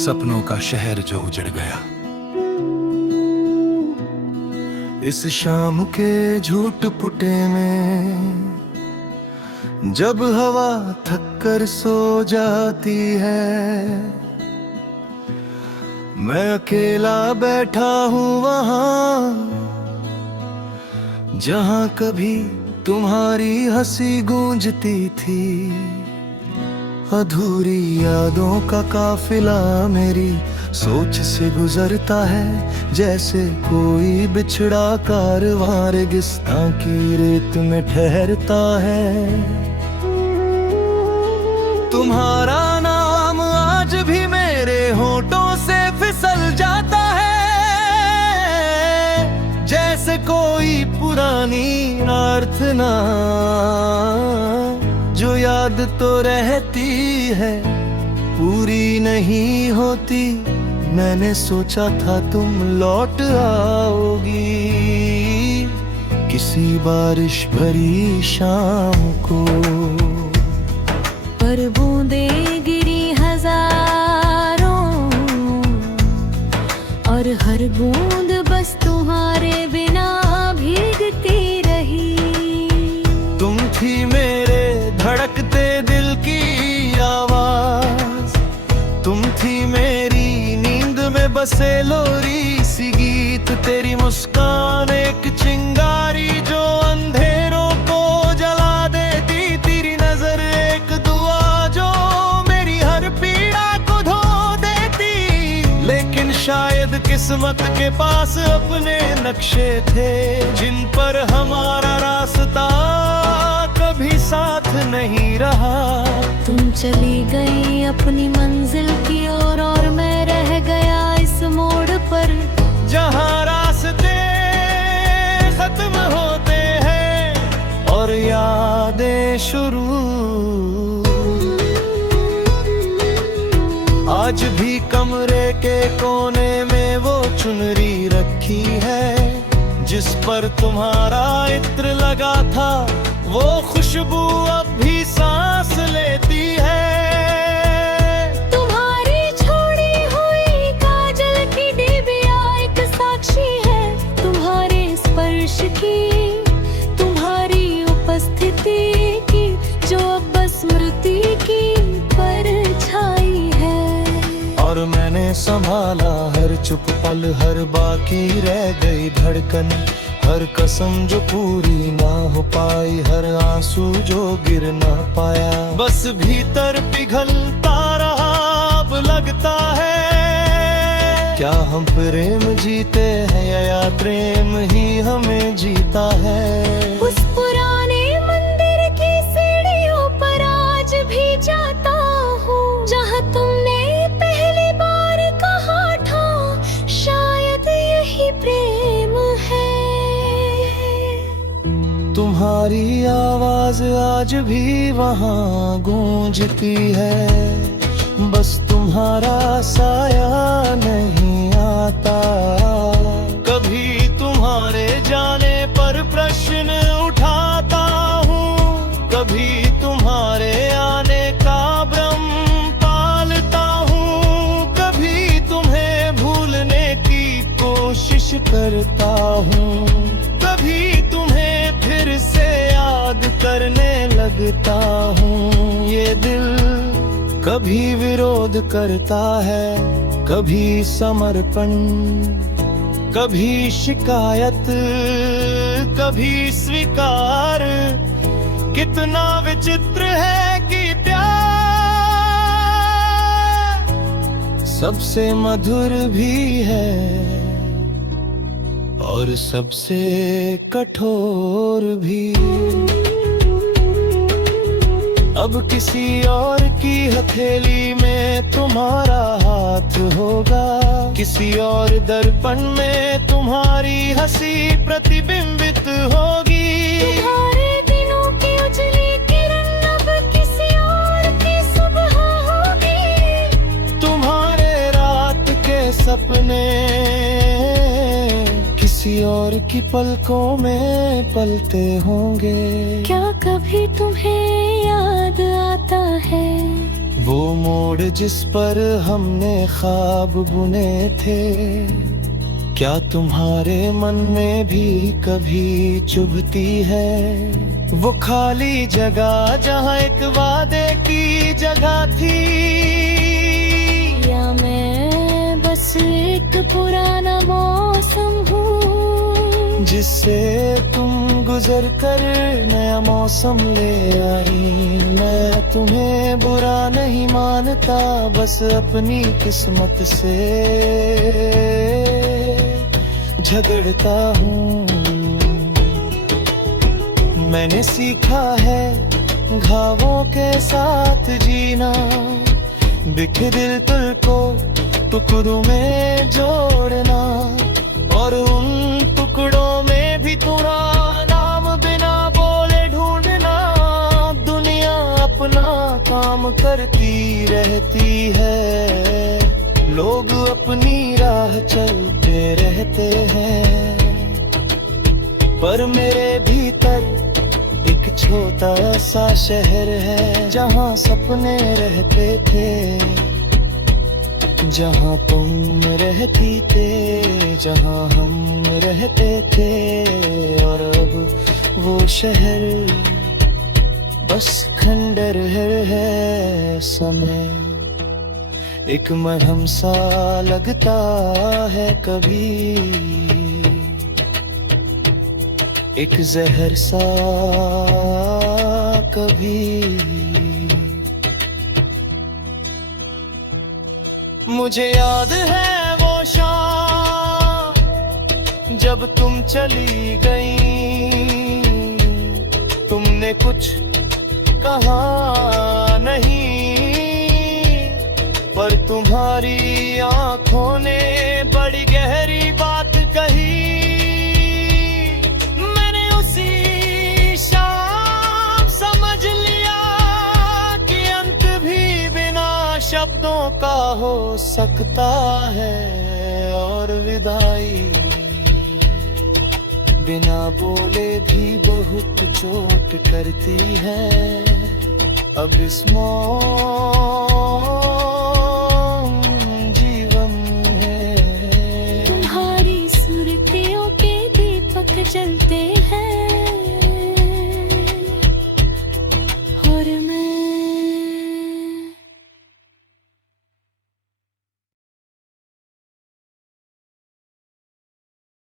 सपनों का शहर जो उजड़ गया। इस शाम के झूठ पुटे में जब हवा थक कर सो जाती है, मैं अकेला बैठा हूँ वहाँ जहाँ कभी तुम्हारी हंसी गूंजती थी। अधूरी यादों का काफिला मेरी सोच से गुजरता है, जैसे कोई बिछड़ा कारवां रेगिस्तान की रेत में ठहरता है। तुम्हारा नाम आज भी मेरे होठों से फिसल जाता है, जैसे कोई पुरानी प्रार्थना जो याद तो रहती है, पूरी नहीं होती। मैंने सोचा था तुम लौट आओगी किसी बारिश भरी शाम को, पर बूंदें गिरी हजारों और हर बूंद बस तुम्हारे बिना भीगती रही। तुम थी मेरे धड़कते दिल की आवाज, तुम थी मेरी नींद में बसे लोरी सी गीत। तेरी मुस्कान एक चिंगारी जो अंधेरों को जला देती, तेरी नजर एक दुआ जो मेरी हर पीड़ा को धो देती। लेकिन शायद किस्मत के पास अपने नक्शे थे, जिन पर हमारा रास्ता कभी साथ नहीं रहा। तुम चली गई अपनी मंजिल की ओर और मैं रह गया इस मोड़ पर, जहाँ रास्ते खत्म होते हैं और यादें शुरू। आज भी कमरे के कोने में वो चुनरी रखी है, जिस पर तुम्हारा इत्र लगा था। वो खुशबू अब भी सांस लेती है। तुम्हारी छोड़ी हुई काजल की डिबिया एक साक्षी है, तुम्हारे स्पर्श की, तुम्हारी उपस्थिति की, जो अब बस स्मृति की परछाई है। और मैंने संभाला हर चुप पल, हर बाकी रह गई धड़कन, हर कसम जो पूरी ना हो पाई, हर आंसू जो गिर ना पाया। बस भीतर पिघलता रहा, अब लगता है क्या हम प्रेम जीते हैं या प्रेम ही हमें जीता है। उस पुराने मंदिर की सीढ़ियों पर आज भी जाता हूँ, जहाँ तुमने पहली बार कहा था शायद यही प्रेम है। तुम्हारी आवाज आज भी वहाँ गूंजती है, बस तुम्हारा साया नहीं आता। कभी तुम्हारे जाने पर प्रश्न उठाता हूँ, कभी तुम्हारे आने का भ्रम पालता हूँ, कभी तुम्हें भूलने की कोशिश करता हूँ, कभी तुम्हें फिर से याद करने लगता हूँ। ये दिल कभी विरोध करता है, कभी समर्पण, कभी शिकायत, कभी स्वीकार। कितना विचित्र है कि प्यार सबसे मधुर भी है और सबसे कठोर भी। अब किसी और की हथेली में तुम्हारा हाथ होगा, किसी और दर्पण में तुम्हारी हंसी प्रतिबिंबित होगी। तुम्हारे दिनों की उजली किरण अब किसी और की सुबह होगी, तुम्हारे रात के सपने किसी और की पलकों में पलते होंगे। क्या कभी तुम्हें याद आता है वो मोड़ जिस पर हमने ख्वाब बुने थे, क्या तुम्हारे मन में भी कभी चुभती है? वो खाली जगह जहाँ एक वादे की जगह थी, या मैं बस एक पुराना मौसम हूँ जिससे तुम गुजर कर नया मौसम ले आई। मैं तुम्हें बुरा नहीं मानता, बस अपनी किस्मत से झगड़ता हूँ। मैंने सीखा है घावों के साथ जीना, बिखरे दिल को टुकड़ों में जोड़ना, और उन टुकड़ों में भी तुम्हारा नाम बिना बोले ढूंढना। दुनिया अपना काम करती रहती है, लोग अपनी राह चलते रहते हैं, पर मेरे भीतर एक छोटा सा शहर है जहाँ सपने रहते थे, जहाँ तुम रहती थे, जहाँ हम रहते थे। और अब वो शहर बस खंडर है। समय एक मरहम सा लगता है कभी, एक जहर सा कभी। मुझे याद है वो शाम जब तुम चली गई, तुमने कुछ कहा नहीं, पर तुम्हारी आंखों ने बड़ी गहरी बात कही। मैंने उसी शाम समझ लिया कि अंत भी बिना शब्दों का हो सकता है, और विदाई बिना बोले भी बहुत चोट करती है। अब इस मौत